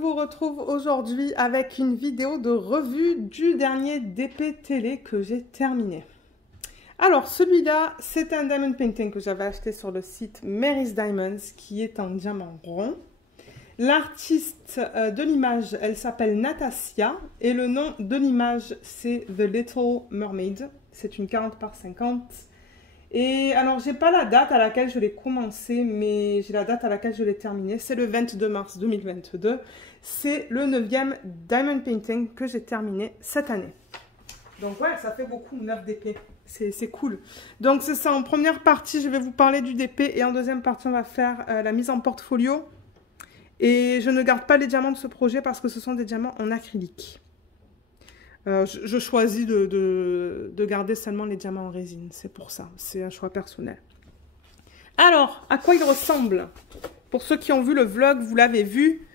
vous retrouve aujourd'hui avec une vidéo de revue du dernier DP télé que j'ai terminé. Alors celui-là, c'est un diamond painting que j'avais acheté sur le site Mary's Diamonds qui est en diamant rond. L'artiste de l'image, elle s'appelle Natassia et le nom de l'image, c'est The Little Mermaid. C'est une 40 par 50. Et alors, j'ai pas la date à laquelle je l'ai commencé, mais j'ai la date à laquelle je l'ai terminé. C'est le 22 mars 2022. C'est le 9e Diamond Painting que j'ai terminé cette année. Donc ouais, ça fait beaucoup, 9 DP. C'est cool. Donc c'est ça, en première partie, je vais vous parler du DP et en deuxième partie, on va faire la mise en portfolio. Et je ne garde pas les diamants de ce projet parce que ce sont des diamants en acrylique. Je choisis de garder seulement les diamants en résine, c'est pour ça, c'est un choix personnel. Alors, à quoi il ressemble? Pour ceux qui ont vu le vlog, vous l'avez vu.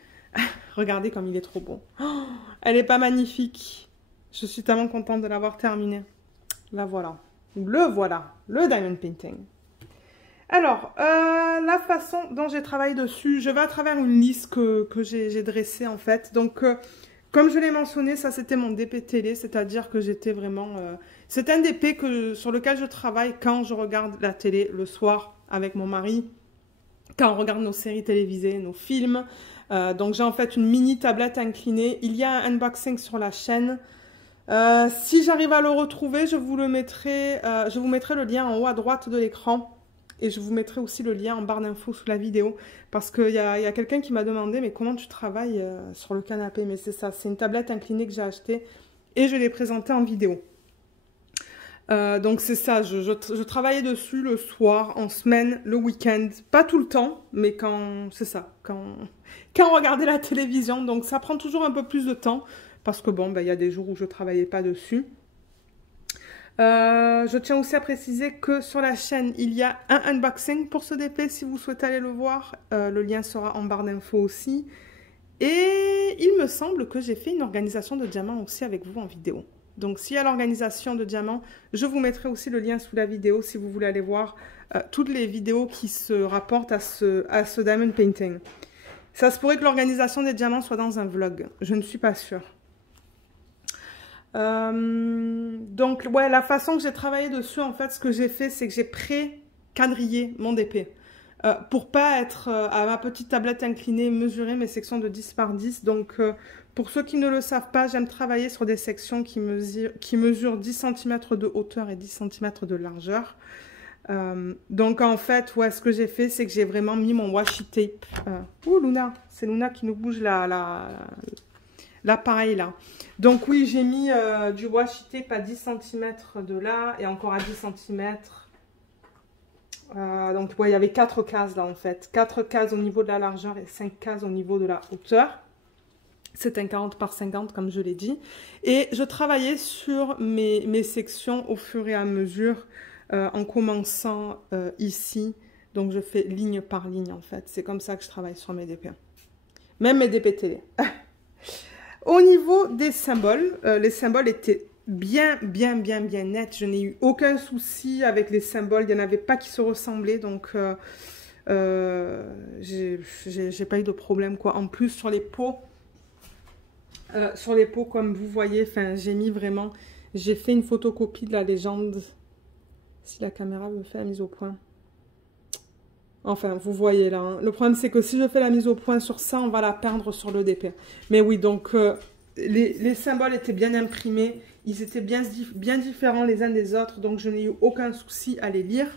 Regardez comme il est trop beau. Oh, elle est pas magnifique. Je suis tellement contente de l'avoir terminé. La voilà. Le diamond painting. Alors, la façon dont j'ai travaillé dessus, je vais à travers une liste que j'ai dressée en fait. Donc, comme je l'ai mentionné, ça c'était mon DP télé, c'est-à-dire que j'étais vraiment... c'est un DP sur lequel je travaille quand je regarde la télé le soir avec mon mari, quand on regarde nos séries télévisées, nos films. Donc j'ai en fait une mini tablette inclinée. Il y a un unboxing sur la chaîne. Si j'arrive à le retrouver, je vous mettrai le lien en haut à droite de l'écran. Et je vous mettrai aussi le lien en barre d'infos sous la vidéo. Parce qu'il y a quelqu'un qui m'a demandé, mais comment tu travailles sur le canapé? Mais c'est ça, c'est une tablette inclinée que j'ai achetée et je l'ai présentée en vidéo. Donc c'est ça, je travaillais dessus le soir, en semaine, le week-end. Pas tout le temps, mais quand on regardait la télévision. Donc ça prend toujours un peu plus de temps. Parce que bon, il y a des jours où je ne travaillais pas dessus. Je tiens aussi à préciser que sur la chaîne, il y a un unboxing pour ce DP si vous souhaitez aller le voir. Le lien sera en barre d'infos aussi. Et il me semble que j'ai fait une organisation de diamants aussi avec vous en vidéo. Donc s'il y a l'organisation de diamants, je vous mettrai aussi le lien sous la vidéo si vous voulez aller voir toutes les vidéos qui se rapportent à ce diamond painting. Ça se pourrait que l'organisation des diamants soit dans un vlog. Je ne suis pas sûre. Donc ouais, la façon que j'ai travaillé dessus, en fait, ce que j'ai fait, c'est que j'ai pré-quadrillé mon DP pour pas être à ma petite tablette inclinée, mesurer mes sections de 10 par 10. Donc pour ceux qui ne le savent pas, j'aime travailler sur des sections qui mesurent 10 cm de hauteur et 10 cm de largeur. Donc en fait, ouais, ce que j'ai fait, c'est que j'ai vraiment mis mon washi tape. Ouh Luna, c'est Luna qui nous bouge l'appareil là. Donc oui, j'ai mis du washi tape à 10 cm de là et encore à 10 cm. Donc ouais, il y avait 4 cases là en fait. 4 cases au niveau de la largeur et 5 cases au niveau de la hauteur. C'est un 40 par 50 comme je l'ai dit. Et je travaillais sur mes sections au fur et à mesure en commençant ici. Donc je fais ligne par ligne en fait. C'est comme ça que je travaille sur mes DP. Même mes DP télé. Au niveau des symboles, les symboles étaient bien nets. Je n'ai eu aucun souci avec les symboles. Il n'y en avait pas qui se ressemblaient. Donc, j'ai pas eu de problème, quoi. En plus, sur les pots, comme vous voyez, j'ai mis vraiment... J'ai fait une photocopie de la légende. Si la caméra me fait la mise au point. Enfin, vous voyez là. Hein. Le problème, c'est que si je fais la mise au point sur ça, on va la perdre sur le DP. Mais oui, donc, les symboles étaient bien imprimés. Ils étaient bien différents les uns des autres. Donc, je n'ai eu aucun souci à les lire.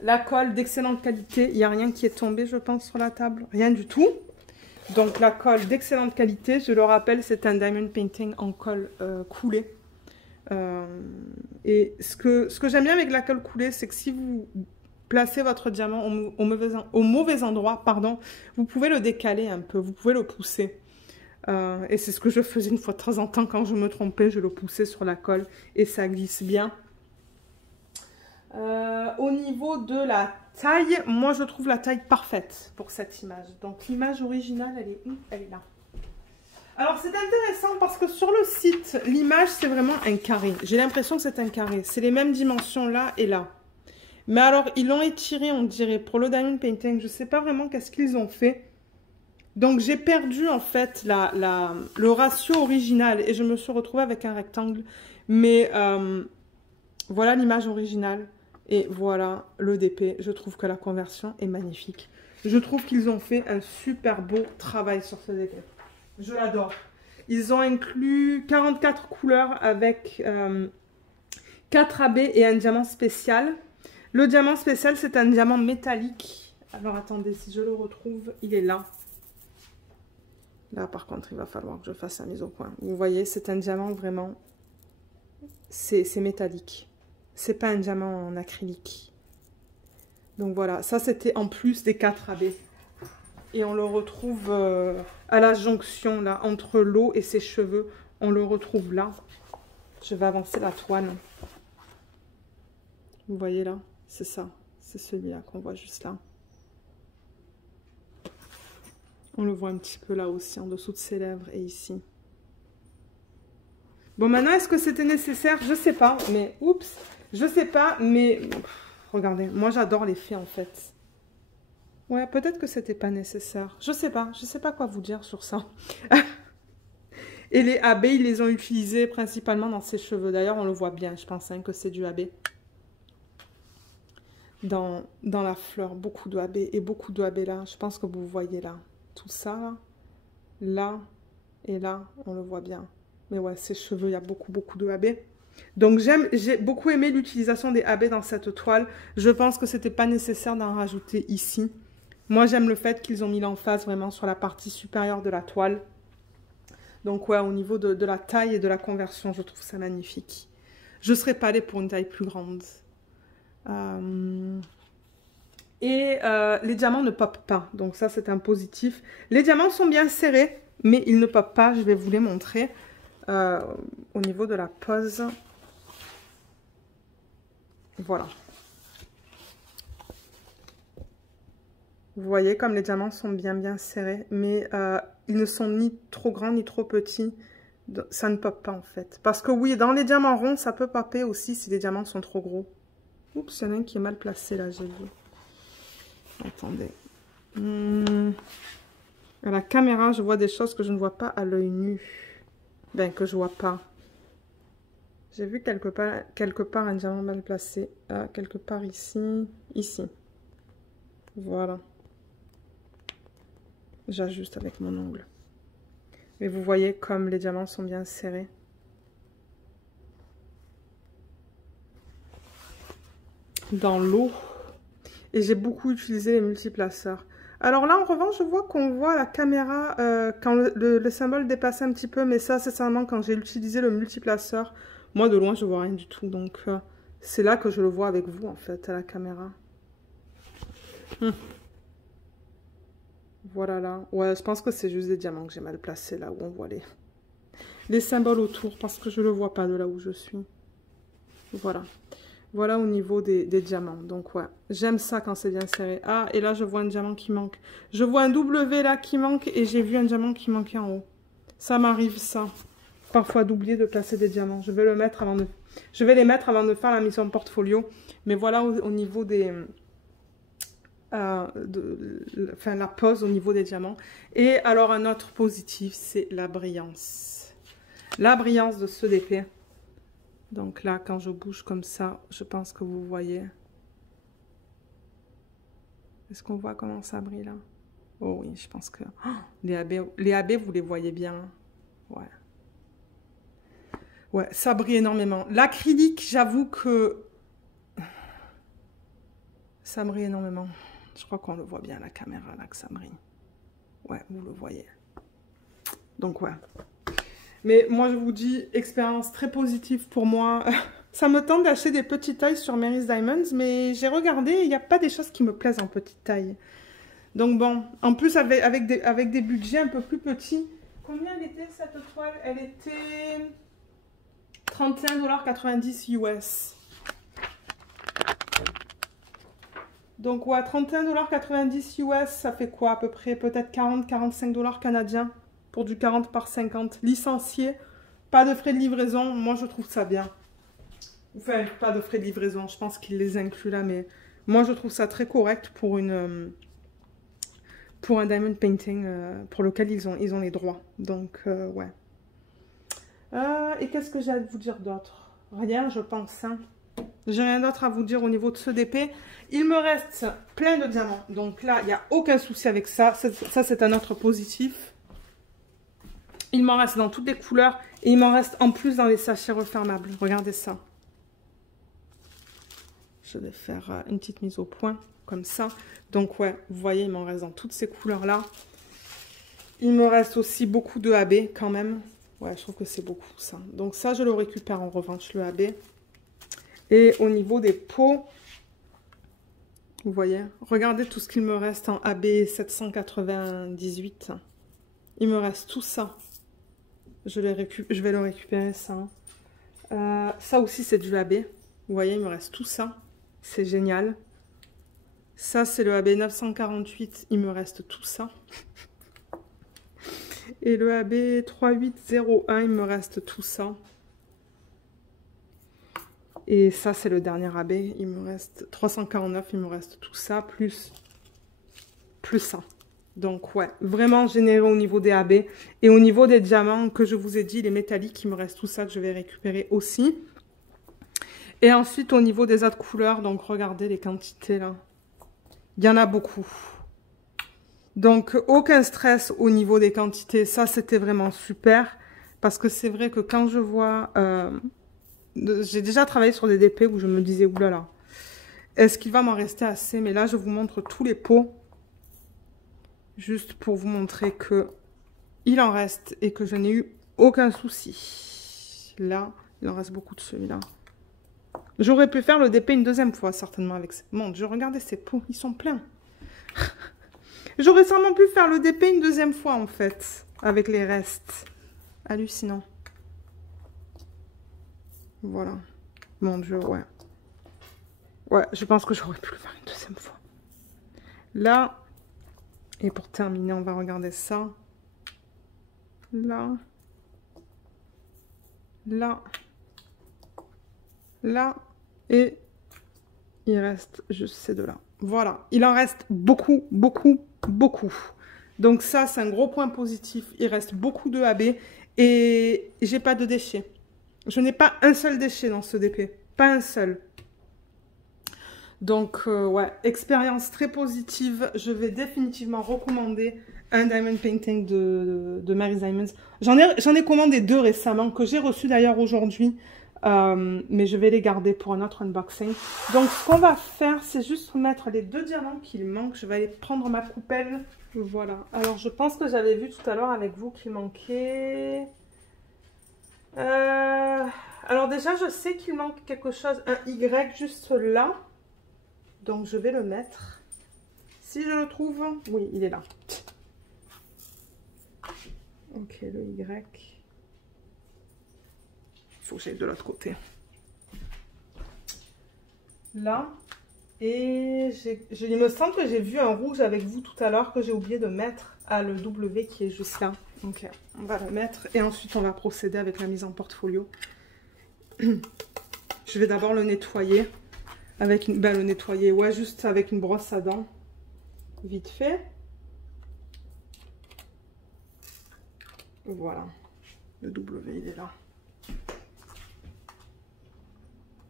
La colle d'excellente qualité. Il n'y a rien qui est tombé, je pense, sur la table. Rien du tout. Donc, la colle d'excellente qualité. Je le rappelle, c'est un diamond painting en colle coulée. Et ce que j'aime bien avec la colle coulée, c'est que si vous... placez votre diamant au mauvais endroit, pardon, vous pouvez le décaler un peu, vous pouvez le pousser. Et c'est ce que je faisais une fois de temps en temps quand je me trompais, je le poussais sur la colle et ça glisse bien. Au niveau de la taille, moi je trouve la taille parfaite pour cette image. Donc l'image originale, elle est où? Elle est là. Alors c'est intéressant parce que sur le site, l'image c'est vraiment un carré. J'ai l'impression que c'est un carré. C'est les mêmes dimensions là et là. Mais alors, ils l'ont étiré, on dirait, pour le diamond painting. Je ne sais pas vraiment qu'est-ce qu'ils ont fait. Donc j'ai perdu en fait le ratio original et je me suis retrouvée avec un rectangle. Mais voilà l'image originale et voilà le DP. Je trouve que la conversion est magnifique. Je trouve qu'ils ont fait un super beau travail sur ce DP. Je l'adore. Ils ont inclus 44 couleurs avec 4 AB et un diamant spécial. Le diamant spécial, c'est un diamant métallique. Alors attendez, si je le retrouve, il est là. Là, par contre, il va falloir que je fasse la mise au point. Vous voyez, c'est un diamant vraiment... C'est métallique. C'est pas un diamant en acrylique. Donc voilà, ça c'était en plus des 4 AB. Et on le retrouve à la jonction, là, entre l'eau et ses cheveux. On le retrouve là. Je vais avancer la toile. Vous voyez là, c'est ça. C'est celui-là qu'on voit juste là. On le voit un petit peu là aussi, en dessous de ses lèvres et ici. Bon, maintenant, est-ce que c'était nécessaire? Je sais pas, mais... Oups! Je sais pas, mais... Regardez, moi j'adore les fées en fait. Ouais, peut-être que c'était pas nécessaire. Je sais pas quoi vous dire sur ça. Et les AB, ils les ont utilisés principalement dans ses cheveux. D'ailleurs, on le voit bien, je pense hein, que c'est du AB. Dans la fleur, beaucoup de AB et beaucoup de AB là. Je pense que vous voyez là. Tout ça, là et là, on le voit bien. Mais ouais, ses cheveux, il y a beaucoup de AB. Donc j'ai beaucoup aimé l'utilisation des AB dans cette toile. Je pense que c'était pas nécessaire d'en rajouter ici. Moi, j'aime le fait qu'ils ont mis l'emphase vraiment sur la partie supérieure de la toile. Donc ouais, au niveau de la taille et de la conversion, je trouve ça magnifique. Je ne serais pas allée pour une taille plus grande. Les diamants ne popent pas, donc ça c'est un positif. Les diamants sont bien serrés, mais ils ne popent pas. Je vais vous les montrer au niveau de la pose. Voilà. Vous voyez comme les diamants sont bien serrés, mais ils ne sont ni trop grands ni trop petits. Ça ne pop pas en fait. Parce que oui, dans les diamants ronds, ça peut popper aussi si les diamants sont trop gros. Oups, il y en a un qui est mal placé là, j'ai vu. Attendez. À la caméra, je vois des choses que je ne vois pas à l'œil nu. Ben, que je vois pas. J'ai vu quelque part un diamant mal placé. Ah, quelque part ici. Ici. Voilà. J'ajuste avec mon ongle. Mais vous voyez comme les diamants sont bien serrés. Dans l'eau. Et j'ai beaucoup utilisé les multiplaceurs. Alors là, en revanche, je vois qu'on voit la caméra quand le symbole dépasse un petit peu. Mais ça, c'est seulement quand j'ai utilisé le multiplaceur. Moi, de loin, je vois rien du tout. Donc, c'est là que je le vois avec vous, en fait, à la caméra. Voilà là. Ouais, je pense que c'est juste des diamants que j'ai mal placés là où on voit les symboles autour. Parce que je ne le vois pas de là où je suis. Voilà. Voilà au niveau des diamants. Donc ouais, j'aime ça quand c'est bien serré. Ah, et là je vois un diamant qui manque. Je vois un W là qui manque et j'ai vu un diamant qui manquait en haut. Ça m'arrive ça. Parfois d'oublier de placer des diamants. Je vais les mettre avant de faire la mission portfolio. Mais voilà au niveau des... la pose au niveau des diamants. Et alors un autre positif, c'est la brillance. La brillance de ce DP. Donc là, quand je bouge comme ça, je pense que vous voyez. Est-ce qu'on voit comment ça brille là? Oh oui, je pense que... Oh, les AB, vous les voyez bien. Ouais. Ouais, ça brille énormément. L'acrylique, j'avoue que... ça brille énormément. Je crois qu'on le voit bien à la caméra là, que ça brille. Ouais, vous le voyez. Donc ouais. Mais moi, je vous dis, expérience très positive pour moi. Ça me tente d'acheter des petites tailles sur Mary's Diamonds, mais j'ai regardé, il n'y a pas des choses qui me plaisent en petite taille. Donc bon, en plus, avec des budgets un peu plus petits. Combien elle était cette toile? Elle était 31,90 $ US. Donc ouais, 31,90 $ US, ça fait quoi à peu près? Peut-être 40-45 $ canadiens. Pour du 40 par 50, licencié, pas de frais de livraison, moi je trouve ça bien. Enfin, pas de frais de livraison, je pense qu'il les inclut là, mais moi je trouve ça très correct pour pour un diamond painting pour lequel ils ont les droits. Donc, ouais. Et qu'est-ce que j'ai à vous dire d'autre? Rien, je pense. Hein. J'ai rien d'autre à vous dire au niveau de ce DP. Il me reste plein de diamants. Donc là, il n'y a aucun souci avec ça. Ça, c'est un autre positif. Il m'en reste dans toutes les couleurs. Et il m'en reste en plus dans les sachets refermables. Regardez ça. Je vais faire une petite mise au point, comme ça. Donc ouais, vous voyez, il m'en reste dans toutes ces couleurs-là. Il me reste aussi beaucoup de AB quand même. Ouais, je trouve que c'est beaucoup ça. Donc ça, je le récupère en revanche, le AB. Et au niveau des pots, vous voyez, regardez tout ce qu'il me reste en AB 798. Il me reste tout ça. Je vais le récupérer, ça. Ça aussi, c'est du AB. Vous voyez, il me reste tout ça. C'est génial. Ça, c'est le AB 948. Il me reste tout ça. Et le AB 3801, il me reste tout ça. Et ça, c'est le dernier AB. Il me reste 349, il me reste tout ça, plus ça. Donc, ouais, vraiment généreux au niveau des AB. Et au niveau des diamants, que je vous ai dit, les métalliques, il me reste tout ça que je vais récupérer aussi. Et ensuite, au niveau des autres couleurs, donc regardez les quantités là. Il y en a beaucoup. Donc, aucun stress au niveau des quantités. Ça, c'était vraiment super. Parce que c'est vrai que quand je vois... j'ai déjà travaillé sur des DP où je me disais, oulala, est-ce qu'il va m'en rester assez? Mais là, je vous montre tous les pots. Juste pour vous montrer que il en reste et que je n'ai eu aucun souci. Là, il en reste beaucoup de celui-là. J'aurais pu faire le DP une deuxième fois, certainement, avec... Mon Dieu, regardez ces pots, ils sont pleins. J'aurais sûrement pu faire le DP une deuxième fois, en fait, avec les restes. Hallucinant. Voilà. Mon Dieu, ouais. Ouais, je pense que j'aurais pu le faire une deuxième fois. Là, et pour terminer, on va regarder ça. Là. Là. Là. Et il reste juste ces deux-là. Voilà. Il en reste beaucoup, beaucoup, beaucoup. Donc ça, c'est un gros point positif. Il reste beaucoup de AB et j'ai pas de déchets. Je n'ai pas un seul déchet dans ce DP. Pas un seul. Donc, ouais, expérience très positive. Je vais définitivement recommander un diamond painting de Mary's Diamonds. J'en ai commandé deux récemment, que j'ai reçu d'ailleurs aujourd'hui. Mais je vais les garder pour un autre unboxing. Donc, ce qu'on va faire, c'est juste mettre les deux diamants qu'il manque. Je vais aller prendre ma coupelle. Voilà. Alors, je pense que j'avais vu tout à l'heure avec vous qu'il manquait... alors déjà, je sais qu'il manque quelque chose, un Y juste là. Donc, je vais le mettre. Si je le trouve, oui, il est là. Ok, le Y. Il faut que j'aille de l'autre côté. Là. Et il me semble que j'ai vu un rouge avec vous tout à l'heure que j'ai oublié de mettre. Ah, le W qui est juste là. Ok, on va le mettre et ensuite on va procéder avec la mise en portfolio. Je vais d'abord le nettoyer avec une... Ben, le nettoyer, ouais, juste avec une brosse à dents. Vite fait. Voilà. Le W, il est là.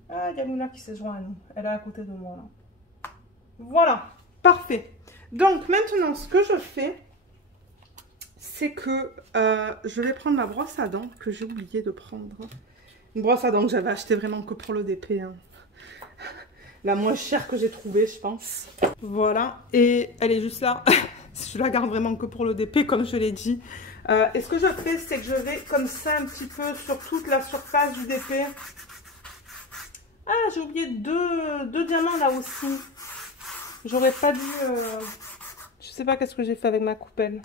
Ah, il y a Luna qui s'est joint à nous. Elle est à côté de moi, là. Voilà. Parfait. Donc, maintenant, ce que je fais, c'est que je vais prendre ma brosse à dents que j'ai oublié de prendre. Une brosse à dents que j'avais achetée vraiment que pour le DP. Hein. La moins chère que j'ai trouvée, je pense. Voilà. Et elle est juste là. Je la garde vraiment que pour le DP, comme je l'ai dit. Et ce que je fais, c'est que je vais comme ça un petit peu sur toute la surface du DP. Ah, j'ai oublié deux diamants là aussi. J'aurais pas dû... Je sais pas qu'est-ce que j'ai fait avec ma coupelle.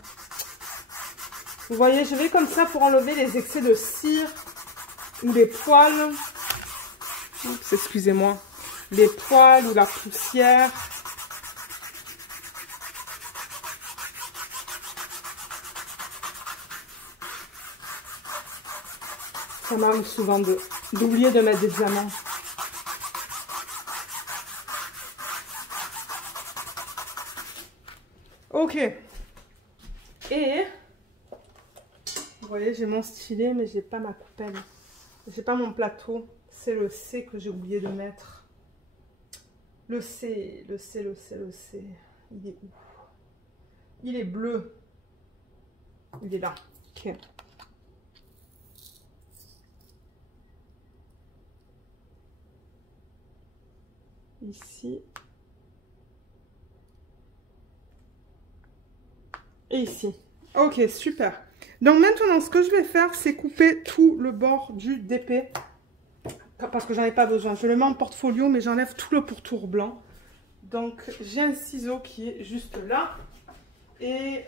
Vous voyez, je vais comme ça pour enlever les excès de cire ou les poils. Excusez-moi. Les poils ou la poussière. Ça m'arrive souvent d'oublier de mettre des diamants. Ok, Et vous voyez, j'ai mon stylet, mais j'ai pas ma coupelle. J'ai pas mon plateau. C'est le C que j'ai oublié de mettre. Le C. Il est où? Il est bleu. Il est là. Ok. Ici. Et ici. Ok, super. Donc maintenant, ce que je vais faire, c'est couper tout le bord du DP. Parce que j'en ai pas besoin. Je le mets en portfolio, mais j'enlève tout le pourtour blanc. Donc, j'ai un ciseau qui est juste là. Et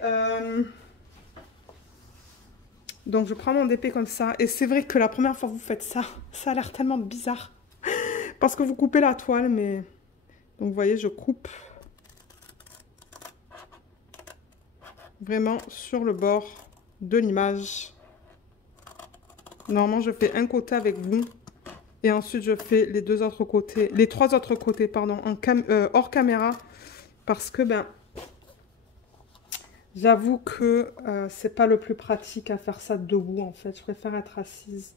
donc, je prends mon DP comme ça. Et c'est vrai que la première fois que vous faites ça, ça a l'air tellement bizarre. Parce que vous coupez la toile, mais... Donc, vous voyez, je coupe vraiment sur le bord de l'image. Normalement, je fais un côté avec vous. Et ensuite, je fais les deux autres côtés, les trois autres côtés, pardon, hors caméra. Parce que, ben, j'avoue que c'est pas le plus pratique à faire ça debout, en fait. Je préfère être assise.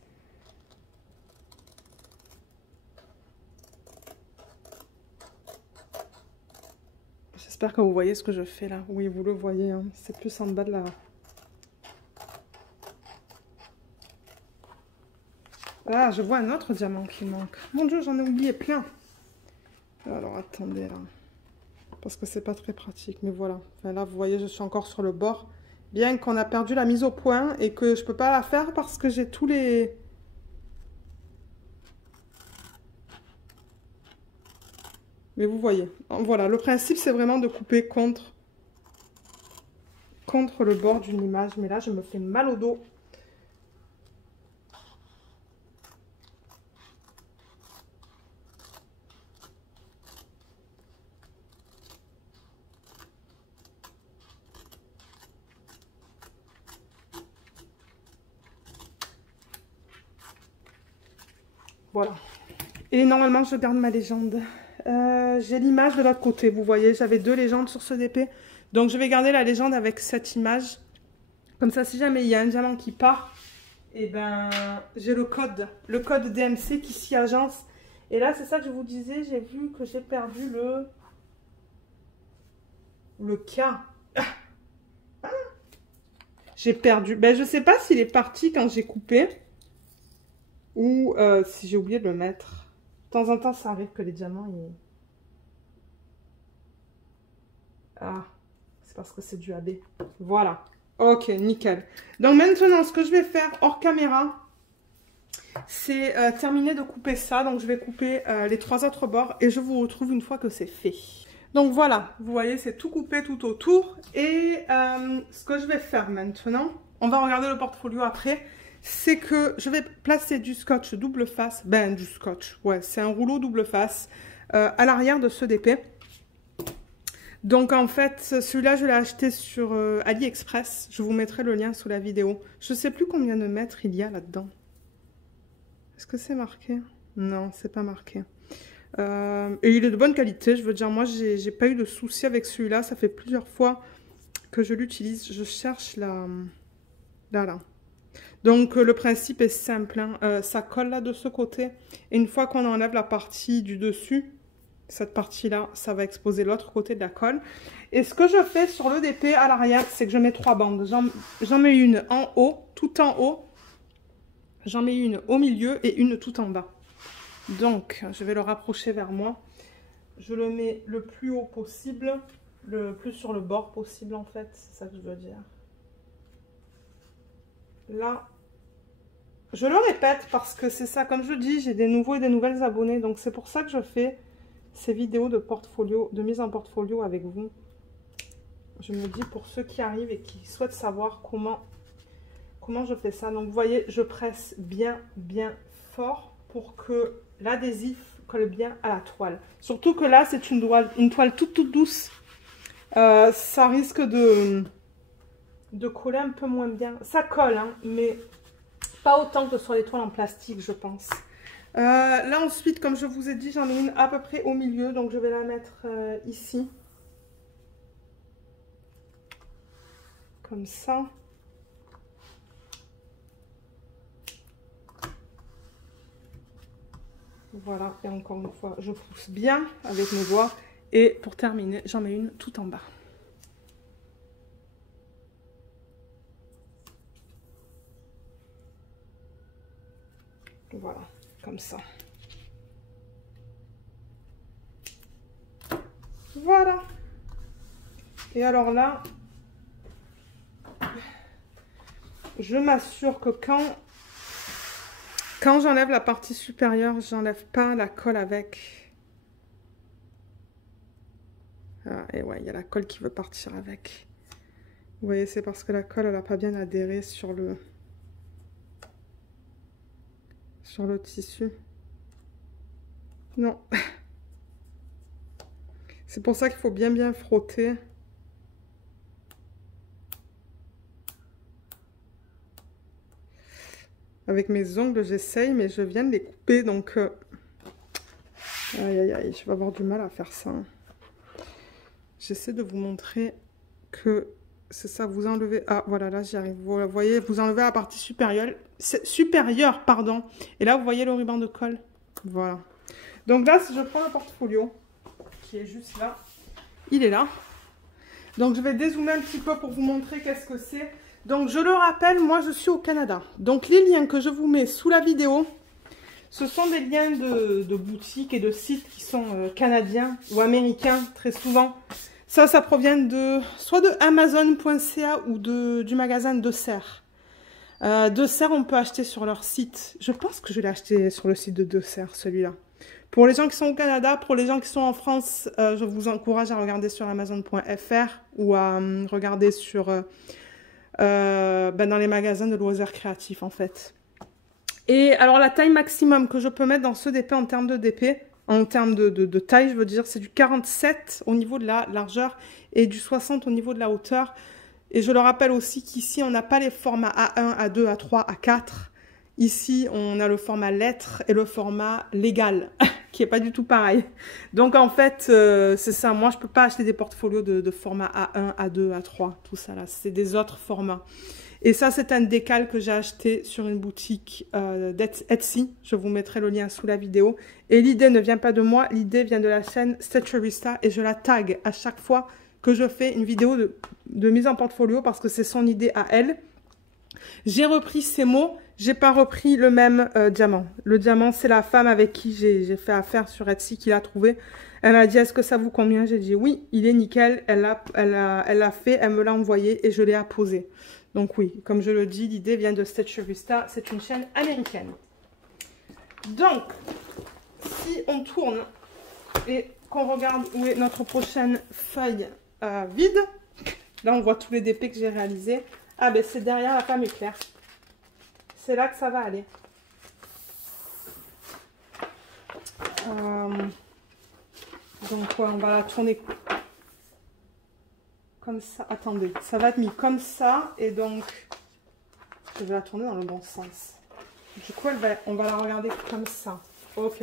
J'espère que vous voyez ce que je fais là. Oui, vous le voyez, hein. C'est plus en bas de la... Ah, je vois un autre diamant qui manque. Mon Dieu, j'en ai oublié plein. Alors, attendez, là. Parce que c'est pas très pratique, mais voilà. Enfin, là, vous voyez, je suis encore sur le bord. Bien qu'on a perdu la mise au point et que je peux pas la faire parce que j'ai tous les... Mais vous voyez. Voilà, le principe, c'est vraiment de couper contre le bord d'une image. Mais là, je me fais mal au dos. Voilà. Et normalement, je garde ma légende. J'ai l'image de l'autre côté. Vous voyez, j'avais deux légendes sur ce DP. Donc, je vais garder la légende avec cette image. Comme ça, si jamais il y a un diamant qui part, et ben, j'ai le code DMC qui s'y agence. Et là, c'est ça que je vous disais. J'ai vu que j'ai perdu le K. J'ai perdu. Ben, je sais pas s'il est parti quand j'ai coupé. Ou si j'ai oublié de le mettre. De temps en temps, ça arrive que les diamants, ils... Ah, c'est parce que c'est du AB. Voilà. Ok, nickel. Donc maintenant, ce que je vais faire hors caméra, c'est terminer de couper ça. Donc je vais couper les trois autres bords et je vous retrouve une fois que c'est fait. Donc voilà, vous voyez, c'est tout coupé tout autour. Et ce que je vais faire maintenant, on va regarder le portfolio après, c'est que je vais placer du scotch double face, ben du scotch, ouais, c'est un rouleau double face à l'arrière de ce DP. Donc en fait, celui-là, je l'ai acheté sur AliExpress. Je vous mettrai le lien sous la vidéo. Je ne sais plus combien de mètres il y a là-dedans. Est-ce que c'est marqué? Non, c'est pas marqué. Et il est de bonne qualité. Je veux dire, moi, j'ai pas eu de soucis avec celui-là. Ça fait plusieurs fois que je l'utilise. Je cherche la... Là. Donc le principe est simple. Hein. Ça colle là de ce côté. Et une fois qu'on enlève la partie du dessus... Cette partie-là, ça va exposer l'autre côté de la colle. Et ce que je fais sur le DP à l'arrière, c'est que je mets trois bandes. J'en mets une en haut, tout en haut. J'en mets une au milieu et une tout en bas. Donc, je vais le rapprocher vers moi. Je le mets le plus haut possible, le plus sur le bord possible en fait. C'est ça que je veux dire. Là, je le répète parce que c'est ça, comme je dis, j'ai des nouveaux et des nouvelles abonnés. Donc, c'est pour ça que je fais... ces vidéos de portfolio, de mise en portfolio avec vous. Je me dis pour ceux qui arrivent et qui souhaitent savoir comment je fais ça. Donc vous voyez, je presse bien fort pour que l'adhésif colle bien à la toile. Surtout que là, c'est une toile toute douce. Ça risque de coller un peu moins bien. Ça colle, hein, mais pas autant que sur les toiles en plastique, je pense. Là ensuite, comme je vous ai dit, j'en ai une à peu près au milieu, donc je vais la mettre ici. comme ça. Voilà, et encore une fois, je pousse bien avec mes doigts. Et pour terminer, j'en mets une tout en bas. Voilà, comme ça. Voilà. Et alors là, je m'assure que quand j'enlève la partie supérieure, j'enlève pas la colle avec. Ah, et ouais, il y a la colle qui veut partir avec. Vous voyez, c'est parce que la colle, elle n'a pas bien adhéré sur le tissu. Non. C'est pour ça qu'il faut bien frotter. Avec mes ongles, j'essaye, mais je viens de les couper, donc... Aïe, aïe, aïe, je vais avoir du mal à faire ça. J'essaie de vous montrer que c'est ça, vous enlevez... Ah, voilà, là, j'y arrive. Vous voyez, vous enlevez la partie supérieure, pardon. Et là, vous voyez le ruban de colle. Voilà. Donc là, si je prends le portfolio, qui est juste là, il est là. Donc, je vais dézoomer un petit peu pour vous montrer qu'est-ce que c'est. Donc, je le rappelle, moi, je suis au Canada. Donc, les liens que je vous mets sous la vidéo, ce sont des liens de boutiques et de sites qui sont canadiens ou américains, très souvent. Ça provient soit de Amazon.ca ou du magasin De Serre. De Serre, on peut acheter sur leur site. Je pense que je l'ai acheté sur le site de De Serre, celui-là. Pour les gens qui sont au Canada, pour les gens qui sont en France, je vous encourage à regarder sur Amazon.fr ou à regarder sur... dans les magasins de loisirs créatifs en fait. Et alors la taille maximum que je peux mettre dans ce DP en termes de DP, en termes de taille je veux dire, c'est du 47 au niveau de la largeur et du 60 au niveau de la hauteur. Et je le rappelle aussi qu'ici on n'a pas les formats A1, A2, A3, A4. Ici on a le format lettre et le format légal qui est pas du tout pareil. Donc en fait c'est ça, moi je peux pas acheter des portfolios de format A1, A2, A3, tout ça là, c'est des autres formats. Et ça c'est un décal que j'ai acheté sur une boutique d'Etsy, je vous mettrai le lien sous la vidéo. Et l'idée ne vient pas de moi, l'idée vient de la chaîne Stitcherista et je la tag à chaque fois que je fais une vidéo de mise en portfolio parce que c'est son idée à elle. J'ai repris ces mots, j'ai pas repris le même diamant. Le diamant, c'est la femme avec qui j'ai fait affaire sur Etsy qui l'a trouvé. Elle m'a dit, est-ce que ça vous convient? J'ai dit oui, il est nickel. Elle l'a fait, elle me l'a envoyé et je l'ai apposé. Donc oui, comme je le dis, l'idée vient de Stitcherista, c'est une chaîne américaine. Donc, si on tourne et qu'on regarde où est notre prochaine feuille vide, là on voit tous les DP que j'ai réalisés. Ah ben c'est derrière la femme éclair. C'est là que ça va aller. Donc ouais, on va la tourner comme ça. Attendez, ça va être mis comme ça. Et donc, je vais la tourner dans le bon sens. Du coup, on va la regarder comme ça. Ok.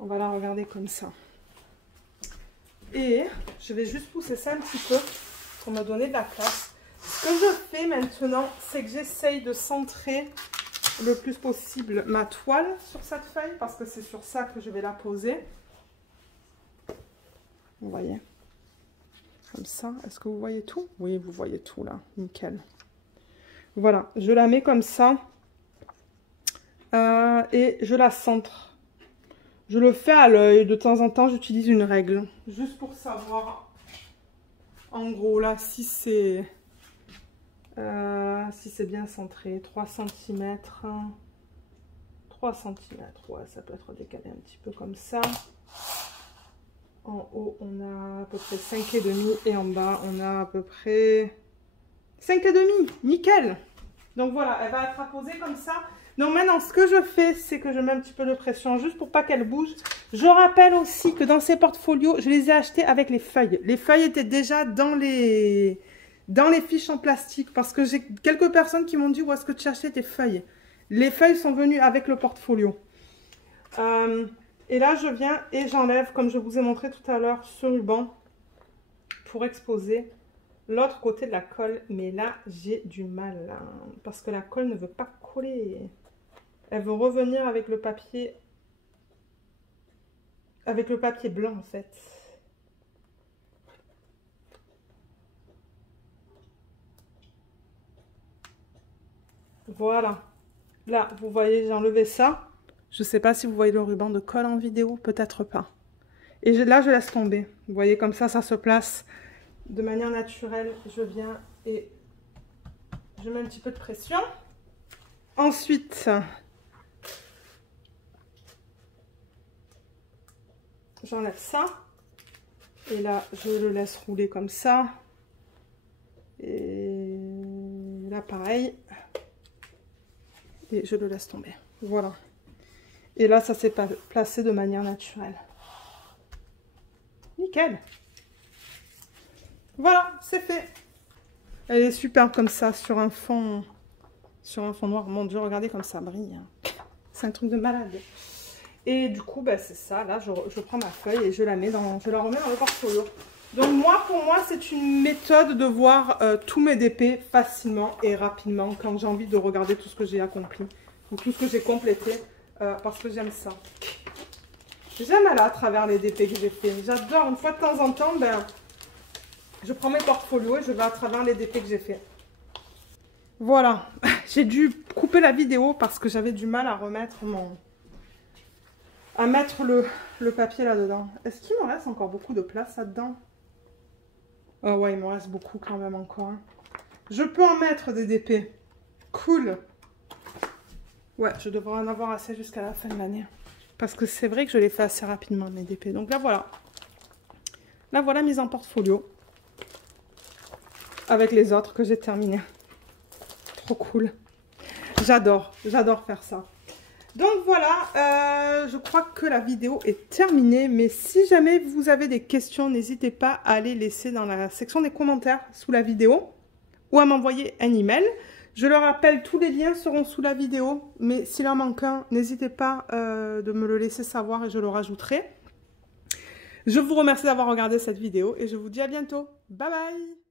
On va la regarder comme ça. Et je vais juste pousser ça un petit peu pour me donner de la place. Ce que je fais maintenant, c'est que j'essaye de centrer le plus possible ma toile sur cette feuille parce que c'est sur ça que je vais la poser. Vous voyez? Comme ça. Est-ce que vous voyez tout? Oui, vous voyez tout là. Nickel. Voilà, je la mets comme ça. Et je la centre. Je le fais à l'œil. De temps en temps, j'utilise une règle. Juste pour savoir, en gros, là, si c'est bien centré. 3 cm. 3 cm. Ouais, ça peut être décalé un petit peu comme ça. En haut, on a à peu près 5,5 et en bas, on a à peu près 5,5. Nickel! Donc voilà, elle va être apposée comme ça. Donc maintenant, ce que je fais, c'est que je mets un petit peu de pression juste pour pas qu'elle bouge. Je rappelle aussi que dans ces portfolios, je les ai achetés avec les feuilles. Les feuilles étaient déjà dans les fiches en plastique parce que j'ai quelques personnes qui m'ont dit où est-ce que tu as acheté tes feuilles. Les feuilles sont venues avec le portfolio. Et là, je viens et j'enlève, comme je vous ai montré tout à l'heure, ce ruban pour exposer l'autre côté de la colle. Mais là, j'ai du mal, hein, parce que la colle ne veut pas coller. Elle veut revenir avec le papier blanc, en fait. Voilà. Là, vous voyez, j'ai enlevé ça. Je ne sais pas si vous voyez le ruban de colle en vidéo, peut-être pas. Et là, je laisse tomber. Vous voyez, comme ça se place de manière naturelle. Je viens et je mets un petit peu de pression. Ensuite, j'enlève ça. Et là, je le laisse rouler comme ça. Et là, pareil. Et je le laisse tomber. Voilà. Et là, ça s'est placé de manière naturelle. Nickel. Voilà, c'est fait. Elle est superbe comme ça, sur un fond noir. Mon Dieu, regardez comme ça brille. C'est un truc de malade. Et du coup, ben, c'est ça. Là, je prends ma feuille et je la remets dans le portfolio. Donc moi, pour moi, c'est une méthode de voir tous mes DP facilement et rapidement quand j'ai envie de regarder tout ce que j'ai accompli ou tout ce que j'ai complété parce que j'aime ça. J'aime aller à travers les DP que j'ai fait. J'adore, une fois de temps en temps, ben, je prends mes portfolios et je vais à travers les DP que j'ai fait. Voilà, j'ai dû couper la vidéo parce que j'avais du mal à remettre mettre le papier là-dedans. Est-ce qu'il me reste encore beaucoup de place là-dedans? Oh ouais, il me reste beaucoup quand même encore. Hein. Je peux en mettre des DP. Cool. Ouais, je devrais en avoir assez jusqu'à la fin de l'année. Parce que c'est vrai que je les fais assez rapidement, mes DP. Donc là, voilà. Là, voilà, mise en portfolio. Avec les autres que j'ai terminé. Trop cool. J'adore faire ça. Donc voilà, je crois que la vidéo est terminée. Mais si jamais vous avez des questions, n'hésitez pas à les laisser dans la section des commentaires sous la vidéo. Ou à m'envoyer un email. Je le rappelle, tous les liens seront sous la vidéo. Mais s'il en manque un, n'hésitez pas de me le laisser savoir et je le rajouterai. Je vous remercie d'avoir regardé cette vidéo et je vous dis à bientôt. Bye bye!